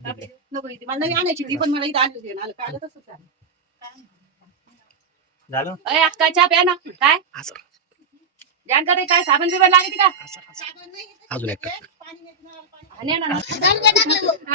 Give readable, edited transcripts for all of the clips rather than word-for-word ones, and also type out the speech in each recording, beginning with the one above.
नको इथे मला नाही आणायची ती पण मला इथं आणली होती ना काल तसंच झालं. झालं अरे अक्का चहा प्या ना काय जानकारी काय साबण बिबण लागते का अजून एक पाणी नाही नळाला पाणी आणि ना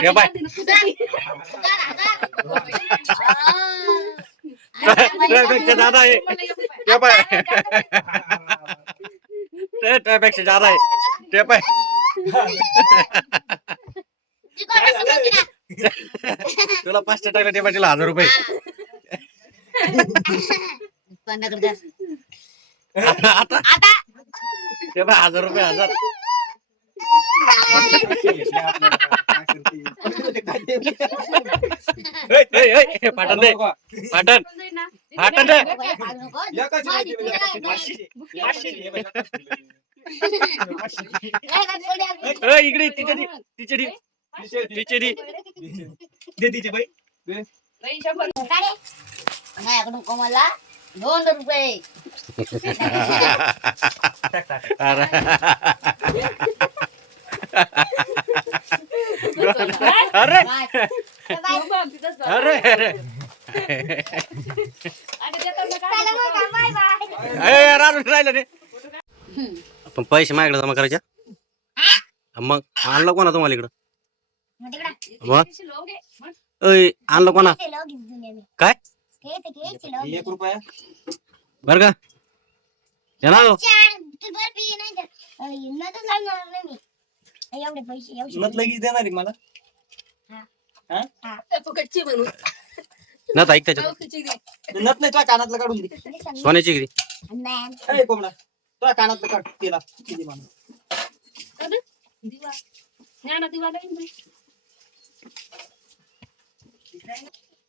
हे बाय. त्यापेक्षा ज्यादा आहे ते पाय त्यापेक्षा ज्यादा आहे ते पाय तुला 500 टाकलं ते पाटील 1000 रुपये आता ते पाय 1000 रुपये 1000 पाटण दे पाटण पाटण दे इकडे तिचडी तिचडी तिचडी दे तिचे बाई माझ्याकडून कोमलला 2 रुपये अरे अरे राहिलं रे पण पैसे माझ्याकडे जमा करायचे मग आणलं कोणा तुम्हाला इकडं मग आणलं कोणा काय 1 रुपया बर का येणार एवढे पैसे मत लगेच देणार आहे मला फुकटची म्हणून नत ऐक त्याच्यात नत नाही तुझ्या कानातलं काढून दे सोन्याची किती ए कोंबडा तुझ्या कानातलं काढ तिला किती म्हणून दिवा ज्ञाना दिवा लाईन बाई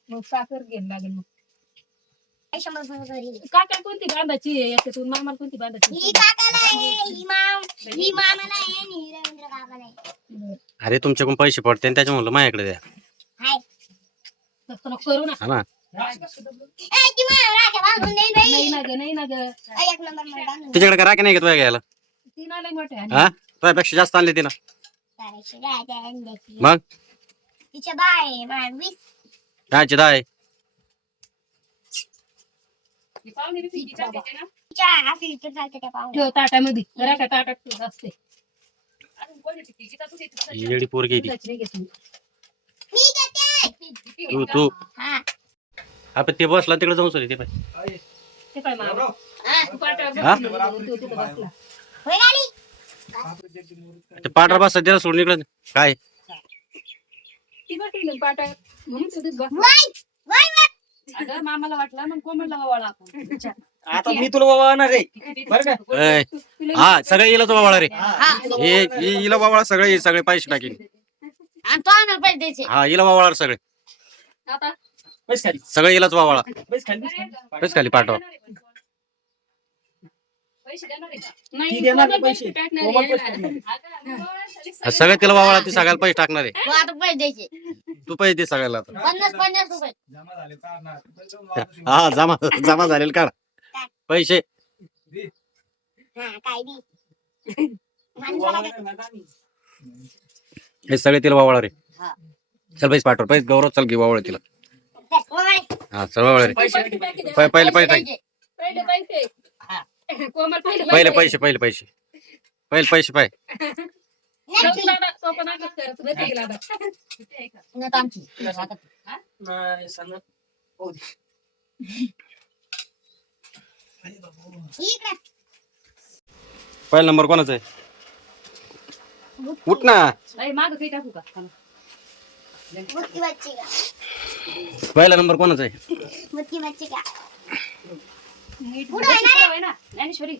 मग साखर घ्यायला लागेल मग काका कोणती बांधायची आहे याच्यातून मामाला कोणती बांधायची अरे तुमच्याकडून पैसे पडते त्याच्या म्हणलं माझ्याकडे द्या तसं नको करू ना हा ना नाही ना ग नाही ना ग तिच्याकडे काय राखे नाही का तुझ्या घ्यायला ती ना लय मोठे आहे हा तुझ्यापेक्षा जास्त आणले तिनं मग तिच्या बाय 20 कायची दाय ती पाहुणे बी पिंकी चालते ना तिच्या असं इथे चालते त्या पाहुणे ठेव ताटामध्ये जरा का ताटात ठेव असते अजून कोणी पिंकी का तुझी येडी पोरगी ती नाही घेतली मी घेते तू हा आपण ते बसला तिकडे जाऊन सरी ते पाय ते काय मामा तू पाटावर हा? बसली, तू तिथं बसला होय गाडी ते पाठर बसला त्याला सोडून इकडे काय ती बसली पाटावर म्हणून तू तिथं बसला वय वय वय अगं मामाला वाटला मग कोमलला वळा आपण आता मी तुला वावणार आहे बरं का ए, हा सगळे येईल तो बाबा रे हा हे हिला बाबा सगळे पैसे टाकील आणि तो आम्हाला पैसे द्यायचे हा हिला बाबा सगळे आता पैसे खाली सगळे हिलाच बाबा पैसे खाली पैसे खाली पाठवा पैसे देणार आहे का? ती नाही देणार कोमल पैसे. टाकणार कोमल आहे. पैसे टाकणार. सगळे तिला बाबा ती सगळ्याला पैसे टाकणार आहे तो आता पैसे द्यायचे तू पैसे दे सगळ्याला आता 50 रुपये हा जमा झालेल काढ पैसे हा काय दी हे सगळे तिला बावळा रे हा. चल पैसे पाठव पैसे गौरव चल घे बावळ तिला हा चल बावळ रे पैसे पहिले पैसे टाक पहिले पैसे हा. कोमल पहिले पैसे पहिले पैसे पहिले पैसे पाय तो पण आगत करत बरं गेला आता. नाही सांग हो दे. पहिला नंबर कोणाचा आहे उठ ना अरे मागं काही टाकू का थांब. पहिला नंबर कोणाचा आहे नीट पुढं आहे ना रे? आहे ना ज्ञानेश्वरी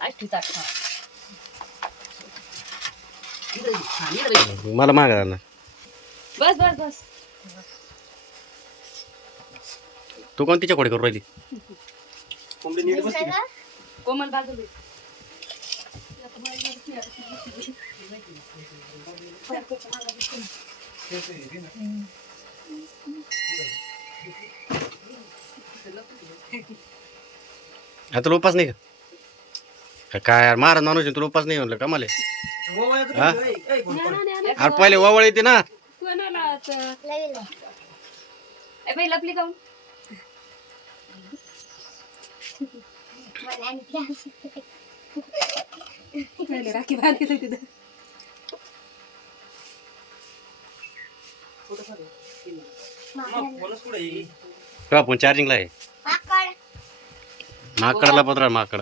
आज ठिकाण हा. मला माग राहणार बस बस बस तू कोण तिच्या खोडी करू राहिली कोंबडी नीट बसली का? कोमल बाजू आता तुला उपास नाही का काय यार महाराज माणूस आहे, तुला उपास नाही म्हणलं का मला ववाळ्याचं हा? किती? ए, कोण- कोण? अरे पहिले ववळ येते ना कोणाला लगेच. ए बाई लपली काऊन मला आणि त्रास. राखी बांधली होती तिथं. मग बोलच कुठे आहे? तो आपण चार्जिंगला आहे माकड. माकडला पत्रा माकड.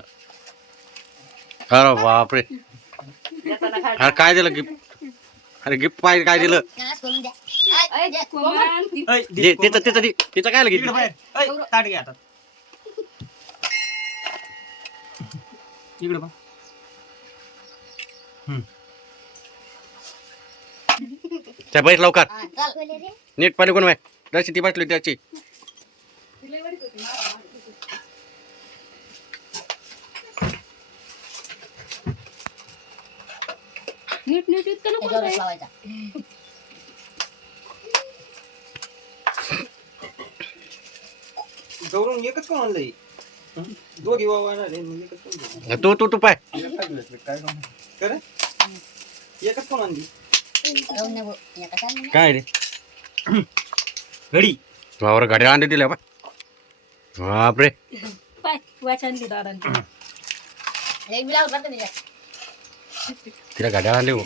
अरे बापरे येताना खाली. अरे काय दिलं गिफ्ट अरे गिफ्ट पाहिजे काय दिलं त्यालाच करून द्या. ऐ, कोमल. ऐ, जे तिचं तिचं तिचं काय इकडे घेतलं बाहेर. ऐ, ताट घे हातात. इकडे बघ. त्या बैठ लवकर हा, चल. बोले रे. नीट पाणी कोण जशी ती बसली त्याची नीट नीट इतकं नको त्याच्यावरच रे. लावायचा. जवळून एकच कोण आणलंय दोघी वाव आणले मग एकच कोण घेतलं? तू पाय खरं? एकच कोण आणली जाऊन नको. एका चाललं. काय रे घडी वावर गाड्या अंडे दिल्या बा बापरे पाय वाच आणली दादांनी. एक बिलावर पडतं त्याच्यात. तिला गाड्या आणले हो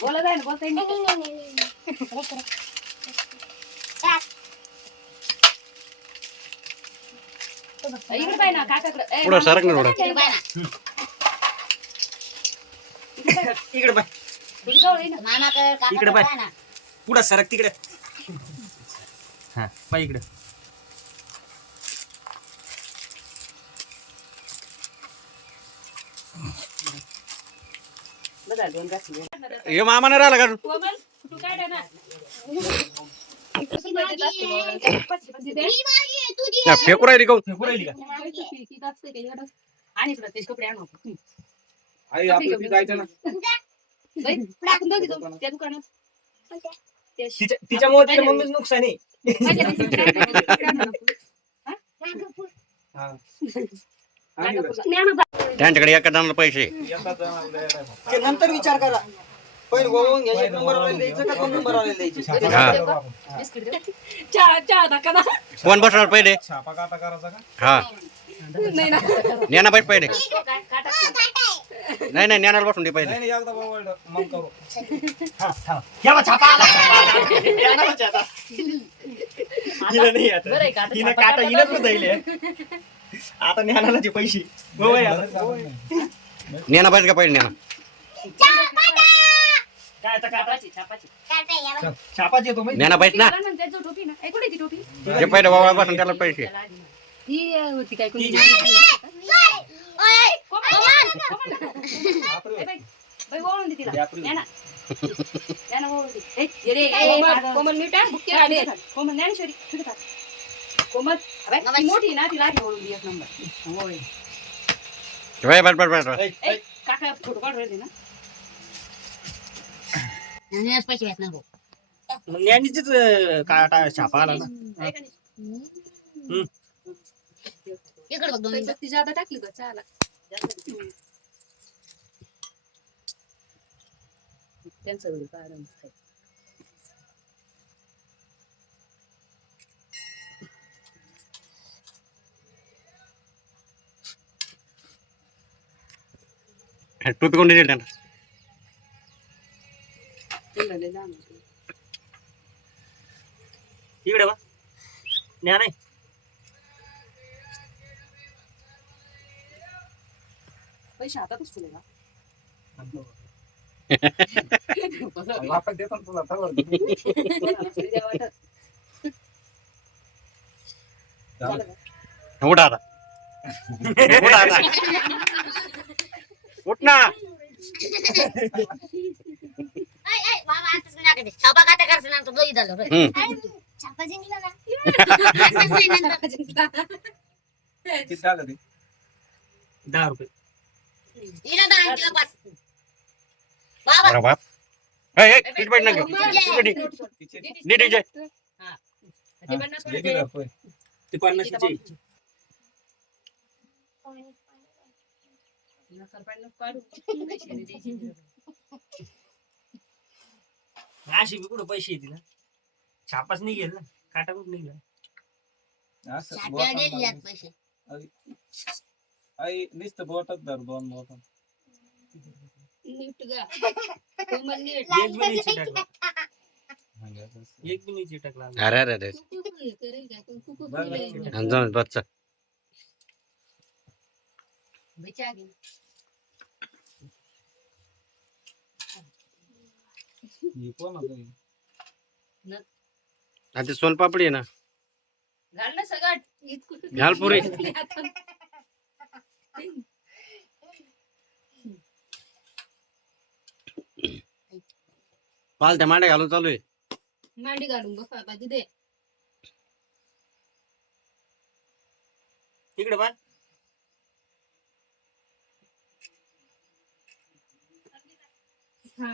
बोलत आहे ना बोलता येईल इकडे पाय ना काकाकडे ए, पुढं सरक ना थोडं. तिकडे पाय ना. इकडे बाय तुझी जवळ ये ना. मामाकडे, काकाकडे इकडे पाय. पाय ना. पुढं सरक तिकडे हा पाय इकडे बघा, दोन घासले. हे मामाने राहिला का कोमल तू काय दे ना. तुझी माझी आहे. मी माझी आहे, तुझी या, आहे. फेकू राहिली काऊन फेकू राहिली का किती असते ते एवढं. आणि इकडं त्याचे कपडे आणू आपण. आई आपलं जायचं ना बाई, टाकून जाऊ तिथं, त्या दुकानात. त्या तिच्यामुळे तिच्या मम्मीच नुकसान आहे माझ्या रेसिपी काय करायची? कपडे आणू नको. हा. रांगापूरला. त्यांच्याकडे एका जणाला पैसे ते नंतर विचार करा पहिले गोवून घ्या एक नंबर वाले द्यायचं का दोन नंबर वाले द्यायचे हा. बिस्किट देऊ? चहा धक्का ना. कोण बसणार पहिले छापा काटा करायचा का हा नाही ना. ज्ञाना पाहिजे पहिले काय काटा? नाही नाही ज्ञानाला बसून दे पहिले नाही एकदा बाबा मग करू हा थांब या बा, छापा आला, छापा आला. या ना बा, छापा. हिला नाही आता. बरं आहे का? आता हिनं छापा काटा काटा हिनंच उधळले. आता ज्ञानाला ते पैसे हो बाई, आता. ज्ञाना पाहिजे का पहिले ज्ञाना काय आता काटा छापाची, छापाची. काटा या बा. छापाच येतो माहिती ज्ञाना पाहिजे ना तिला ना त्याची टोपी ना. ए, कुठे आहे ती टोपी? जे पहिले वावळा बसून त्याला पैसे त्याला आधी ना. ही होती काय कोणी. ओय, ए, बाई, बाई, ओळून दे तिला. यापूर्वी. या ना. या ना, ओळून दे. ए, ये रे, ए, कोमल माझं- कोमल नीट आहे. बुक्के हा, आले. कोमल ज्ञानेश्वरी तिकडे टाक. कोमल अबे, ती मोठी आहे ना तिला आधी ओळून दे एक नंबर. होय. बस ए, काका फोटो काढून राहिले ना. आणि आज पैसे घेत नको. मग ज्ञानीचीच काटा छापा आला ना आहे का नाही? इकडे बघ 2 मिनिटं. ती जादा टाकली का चहाला. त्यांचं होईल का आराम. टोपी कोण दिली त्यांना त्यांना लय लहान होते. इकडे बा ज्ञान आहे पैसे हातातच तुले का? वापस देतो ना तुला बरोबर. द्या वाटत. झालं का? उठ आता उठ आता उठ ना ऐ, ऐ, बाबा आताच नका दे. छापा काटा करतो ना, तो दोघी झालो रे. हम्म. अरे, छापा जिंकला ना. असंच नाही नंतर. किती झालं ते 10 रुपये हिला 10 तिला 5. बाबा अरे बाप पीठ पाहिजे ना घेऊ तिचे नीट इथे. ते 50 हे रुपये. किती रुपये? ते 50 चे. सरपंच काढू. पैसे दे द्यायचे. अशी बी कुठं पैसे येतील छापाच निघेल ना काटा कुठं निघला असं छाप्याला बोटानं दिली यात बघ. पैसे. आई नुसतं बोटात धर दोन बोटात. नीट गा कोमल नीट एक बी नाही चिटकला म्हणजे असं. एक बी नाही चिटकला अरे अरे अरे कुकू हे करेल का कोण कुकू बरं, केलंय. बरं. आणि जाऊन बस चल. बचा घे हे कोण होतं हे? आणि ते सोनपापडी आहे ना घाल ना सगळं इतकं घाल पुरी. आता. पालत्या मांड्या घालून चालू आहे. मांडी घालून बघ बाबा तिथे तिकडे बा हा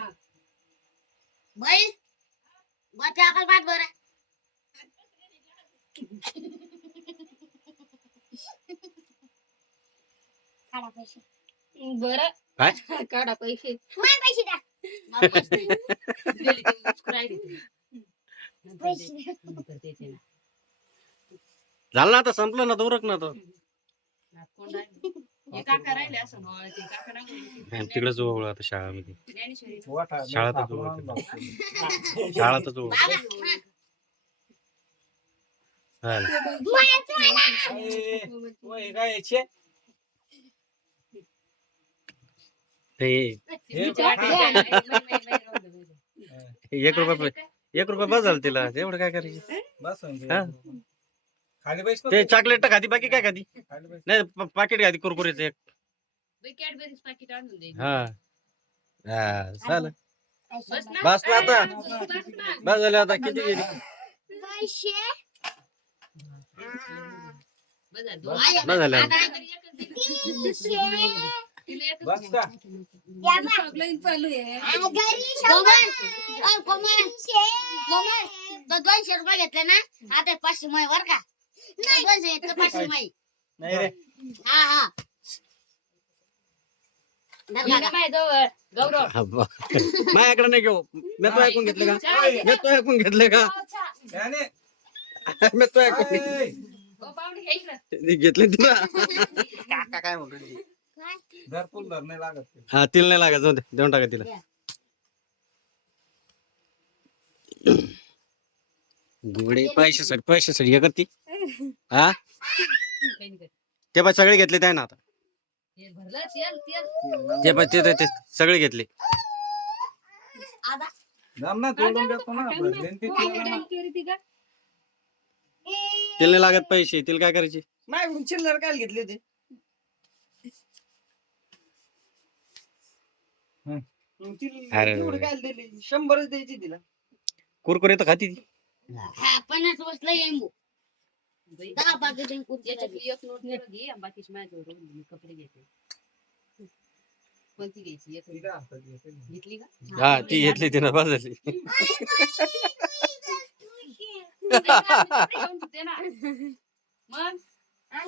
बाई बच्चा अकल बात बरं काढा पैसे बरं काय? काढा पैसे मला पैसे द्या मला पैसे नाही. दिले ते उचकराय देते. नंतर पैसे दे- नंतर देते ना. झालं ना आता संपलं ना दौरक ना तो आता कोण राहिलं? हे काका राहिले असं ना, ते काका राहिले. तिकडे जवळ आता शाळामध्ये ज्ञानेश्वरी. वाटा, लय शाळा तर सापडून जवळ आणला. शाळा तर जवळ बाबा हा ना. ए, ओय, काय याचे? ते हे तिच्या बघ, वाट्या हा. द्या ना. राहू दे. 1 रुपया बस झालं तिला एवढं काय करायचं बस म्हणजे. हा. खाली पैसे ते नको. चॉकलेट तर खाती बाकी काय खाती खाली पैसे. नाही पाकिट खाती कुरकुरीचं एक बाई, कॅडबरीज पाकिट आणून दे. हा हा चालेल बस ना. बस ना आता. बस ना. बस झालं आता किती गेली पैसे बस झालं. दोन. बस झालं आता एकच दिली. तीनशे तिला एकच बस दिली. का? या बा. सगळं चालू आहे. घरी कोमल कोमल कोमल तो 200 रुपये घेतले ना आता 500 मै बर का 200 घेतलं 500 मै नाही रे हा हा धर ये का? ना माझ्याजवळ. गौरव. हा, माझ्याकडे नाही घेऊ मी तो ऐकून घेतले का चहा घे. मी तो ऐकून घेतले का याने. मी तो ऐकून ए, ओ, पाहुणे, घे इकडं. घेतले तुला काका काय म्हणतो धर फुल धर नाही लागत ते. हा तिला नाही लागत जाऊ दे देऊन टाका तिला गुडे पैशासाठी हे करती हा काही नाही करत. ते पण सगळे घेतले त्या ना आता तेल भरलं, तेल. ते पण ते सगळे घेतले आता जाम ना तोडून देतो ना भरले न ते काय तिला ना. केली ती का? तिला नाही लागत पैसे तिला काय करायचे माझ्याकडून चिल्लर काय घेतले होते मग तिला अरे. एवढं काय दिले 100च द्यायची तिला कुरकुरे तर खाती ती हा 50 बसला येईन बाई, 10 पाकिट याच्यातली एक नोट तेवढं घे आणि बाकीची माझ्याजवळ राहून दे. मी कपडे घेते. कोणती घ्यायची? एक तिला हातात घेते. घेतली का? हा ती घेतली तिनं बस झाली कपडे घेऊन देते ना. मग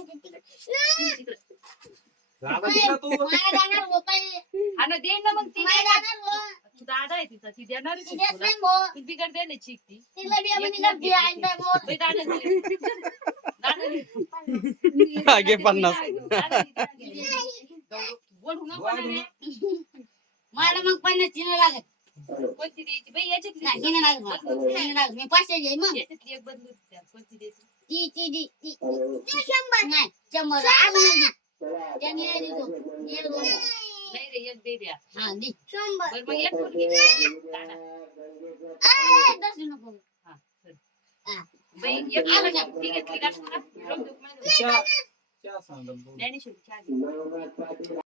तिकडं. झालं तिला तू. हा ना, दे ना मग ती. तू दादा आहे तिचा, ती देणार आहे ती तुला. ती बिगड दे ना चीक ती. बाई, दादा दे. दादा दे. हा, घे 50. दादा दे. गोड होणार पण आहे. मला मग 50 चिन्ह लागत कोणती द्यायची? बाई, याच्यातली. नाही चिन्ह लागत मला. चिन्ह लागत मी 500 घेईन मग याच्यातली एक बदलून द्या. कोणती द्यायची? ती 100 नाही 100 आज त्यांनी नाही देतो दे दोन. नाही रे, एक दे द्या. हा दे बरं, मग एक कोण घे. दादा. दस नको हा, चल. हा. बाई, एक आलं का? ती घेतली का तुला? चहा चहा सांग. ज्ञानेश्वरी, चहा घे.